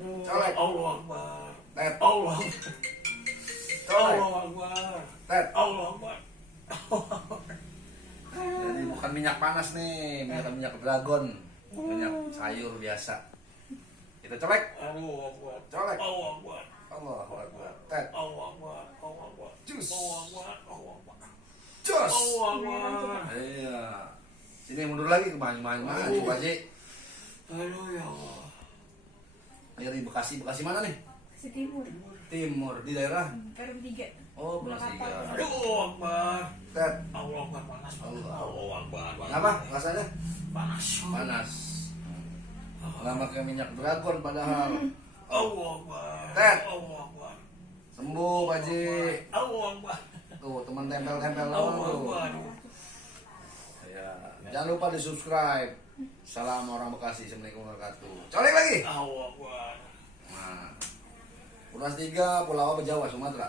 Colek. Allah Akbar. Tet. Allah. Colek. Allah Akbar. Tet. Allah Akbar. Jadi bukan minyak panas nih, minyak dragon, minyak sayur biasa. Kita colek. Allah Akbar. Colek. Allah Akbar. Allahu Akbar. Tet. Allah Akbar. Allah Akbar. Jus. Allah Akbar. Allah Akbar. Jos. Allah Akbar. Iya. Sini mundur lagi ke maju Pak Haji. Aduh ya Allah. Dari Bekasi mana nih? Ke timur. Timur di daerah. Perum 3. Oh, Brasilia. Aduh Akbar. Tet. Allah Akbar panas. Allah. Allah Akbar. Apa rasanya? Panas. Panas. Lama kayak minyak dragon padahal. Allah Akbar. Tet. Allah Akbar. Sembuh Pak Haji. Allah Akbar. Tuh teman tempel-tempel Allah tuh. Akbar. Ya. Jangan lupa di subscribe. Salam orang Bekasi. Assalamualaikum warahmatullahi wabarakatuh. Colek lagi. Allah Akbar. Nah. Uras 3 Pulau apa Jawa Sumatera?